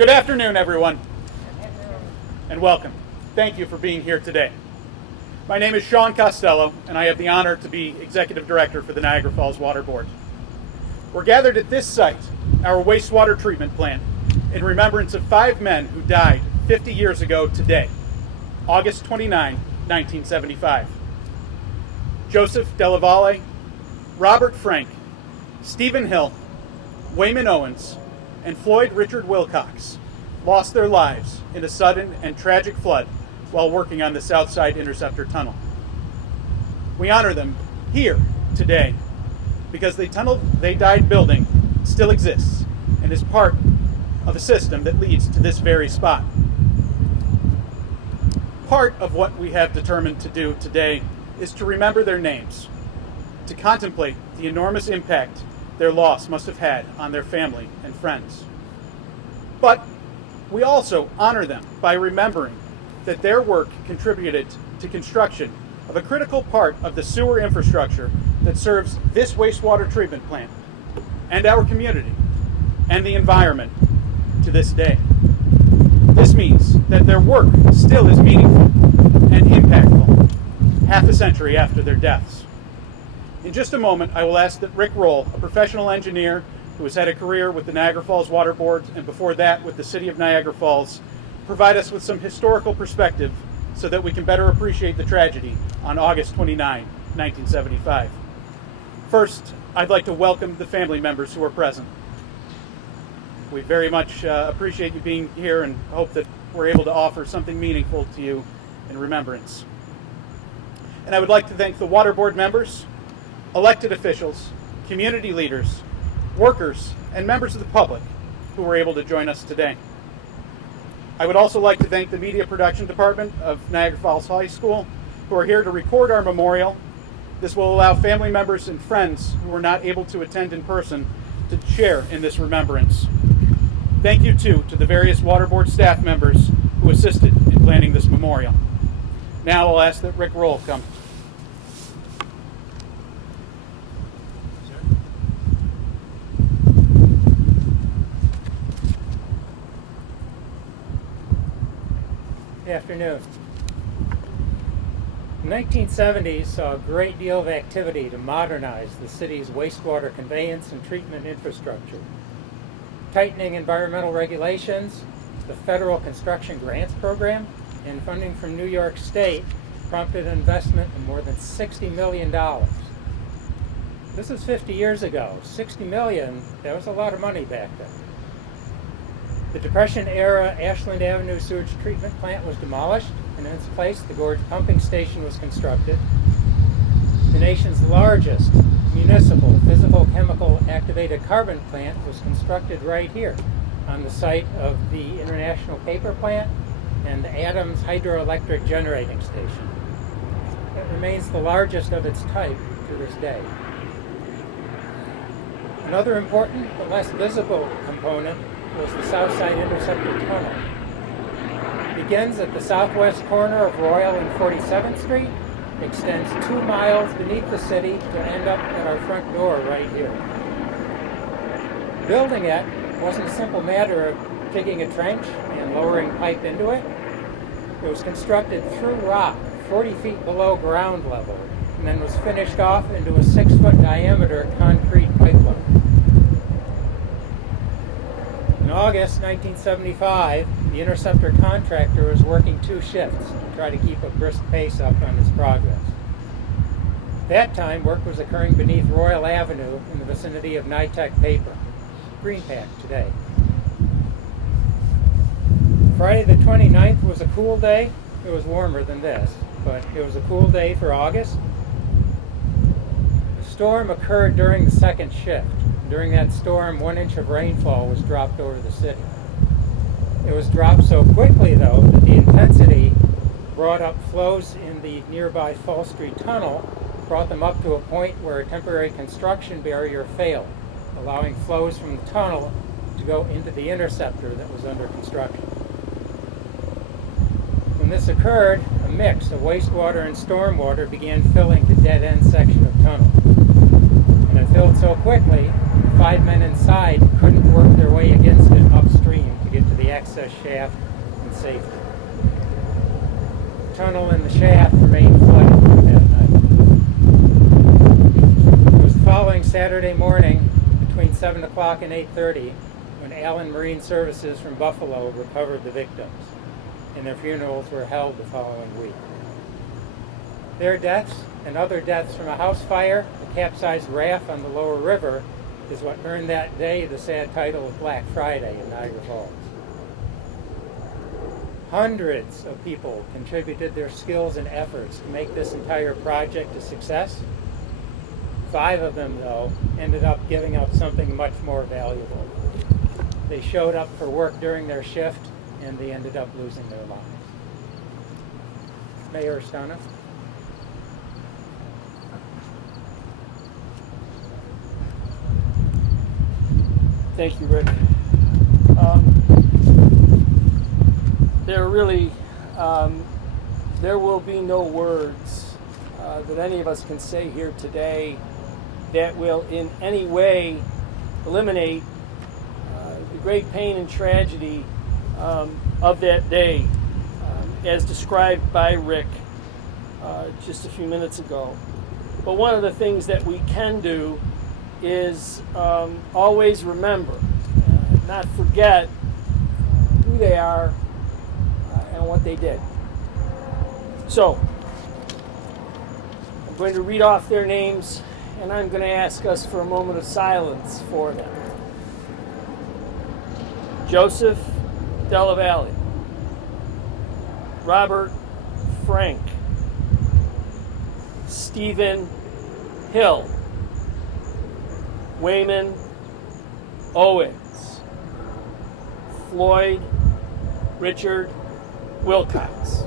Good afternoon, everyone, and welcome. Thank you for being here today. My name is Sean Costello, and I have the honor to be Executive Director for the Niagara Falls Water Board. We're gathered at this site, our wastewater treatment plant, in remembrance of 5 men who died 50 years ago today, August 29, 1975. Joseph Dellavalle, Robert Frank, Stephen Hill, Wayman Owens, and Floyd Richard Wilcox lost their lives in a sudden and tragic flood while working on the Southside Interceptor Tunnel. We honor them here today because the tunnel they died building still exists and is part of a system that leads to this very spot. Part of what we have determined to do today is to remember their names, to contemplate the enormous impact their loss must have had on their family and friends. But we also honor them by remembering that their work contributed to construction of a critical part of the sewer infrastructure that serves this wastewater treatment plant and our community and the environment to this day. This means that their work still is meaningful and impactful half a century after their deaths. In just a moment, I will ask that Rick Roll, a professional engineer who has had a career with the Niagara Falls Water Board and before that with the City of Niagara Falls, provide us with some historical perspective so that we can better appreciate the tragedy on August 29, 1975. First, I'd like to welcome the family members who are present. We very much appreciate you being here and hope that we're able to offer something meaningful to you in remembrance. And I would like to thank the Water Board members, elected officials, community leaders, workers, and members of the public who were able to join us today. I would also like to thank the Media Production Department of Niagara Falls High School who are here to record our memorial. This will allow family members and friends who were not able to attend in person to share in this remembrance. Thank you, too, to the various Water Board staff members who assisted in planning this memorial. Now I'll ask that Rick Roll come. Good afternoon. The 1970s saw a great deal of activity to modernize the city's wastewater conveyance and treatment infrastructure. Tightening environmental regulations, the federal construction grants program, and funding from New York State prompted an investment of more than $60 million. This was 50 years ago. $60 million, that was a lot of money back then. The Depression-era Ashland Avenue sewage treatment plant was demolished, and in its place, the Gorge Pumping Station was constructed. The nation's largest municipal physical chemical activated carbon plant was constructed right here on the site of the International Paper Plant and the Adams Hydroelectric Generating Station. It remains the largest of its type to this day. Another important but less visible component was the Southside Interceptor Tunnel. It begins at the southwest corner of Royal and 47th Street, extends 2 miles beneath the city to end up at our front door right here. Building it wasn't a simple matter of digging a trench and lowering pipe into it. It was constructed through rock, 40 feet below ground level, and then was finished off into a 6-foot diameter concrete pipeline. In August 1975, the Interceptor contractor was working 2 shifts to try to keep a brisk pace up on his progress. At that time, work was occurring beneath Royal Avenue in the vicinity of NYTEC Paper, Greenpack today. Friday the 29th was a cool day. It was warmer than this, but it was a cool day for August. The storm occurred during the 2nd shift. During that storm, 1 inch of rainfall was dropped over the city. It was dropped so quickly, though, that the intensity brought up flows in the nearby Fall Street Tunnel, brought them up to a point where a temporary construction barrier failed, allowing flows from the tunnel to go into the interceptor that was under construction. When this occurred, a mix of wastewater and stormwater began filling the dead-end section of tunnel. And it filled so quickly, 5 men inside couldn't work their way against it upstream to get to the access shaft and safety. The tunnel and the shaft remained flooded that night. It was the following Saturday morning between 7 o'clock and 8:30 when Allen Marine Services from Buffalo recovered the victims, and their funerals were held the following week. Their deaths and other deaths from a house fire, a capsized raft on the lower river, is what earned that day the sad title of Black Friday in Niagara Falls. Hundreds of people contributed their skills and efforts to make this entire project a success. 5 of them, though, ended up giving up something much more valuable. They showed up for work during their shift, and they ended up losing their lives. Mayor Stana. Thank you, Rick. There will be no words that any of us can say here today that will in any way eliminate the great pain and tragedy of that day, as described by Rick just a few minutes ago. But one of the things that we can do is always remember, not forget who they are and what they did. So, I'm going to read off their names, and I'm going to ask us for a moment of silence for them. Joseph Della Valle, Robert Frank, Stephen Hill, Wayman Owens, Floyd Richard Wilcox.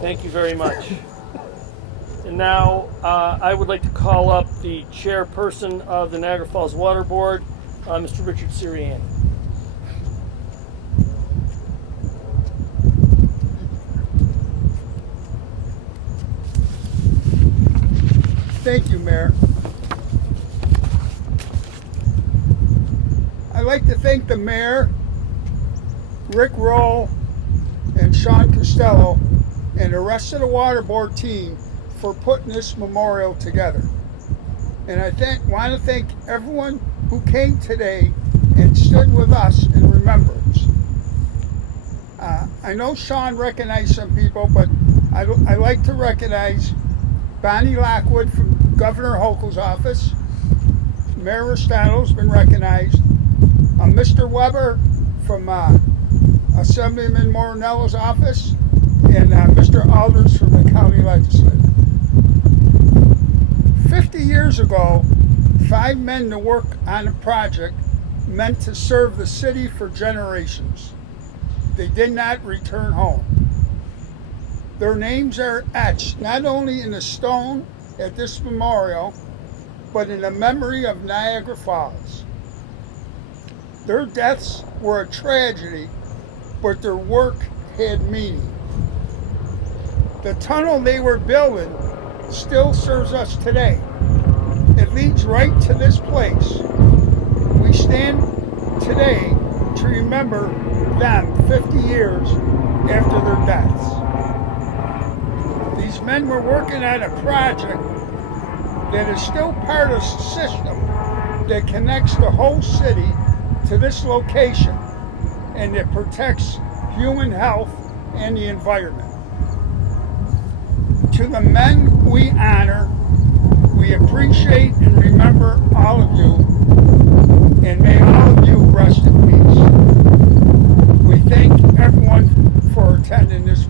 Thank you very much. And now I would like to call up the chairperson of the Niagara Falls Water Board, Mr. Richard Sirianni. Thank you, Mayor. I'd like to thank the Mayor, Rick Roll, and Sean Costello, and the rest of the Water Board team for putting this memorial together. And I want to thank everyone who came today and stood with us in remembrance. I know Sean recognized some people, but I like to recognize Bonnie Lockwood from Governor Hochul's office. Mayor Rostano's been recognized. Mr. Weber from Assemblyman Morinello's office, and Mr. Alders from the county legislature. 50 years ago, 5 men to work on a project meant to serve the city for generations. They did not return home. Their names are etched not only in the stone at this memorial, but in the memory of Niagara Falls. Their deaths were a tragedy, but their work had meaning. The tunnel they were building still serves us today. It leads right to this place. We stand today to remember them 50 years after their deaths. These men were working on a project that is still part of the system that connects the whole city to this location and that protects human health and the environment. To the men we honor, we appreciate and remember all of you, and may all of you rest in peace. We thank everyone for attending this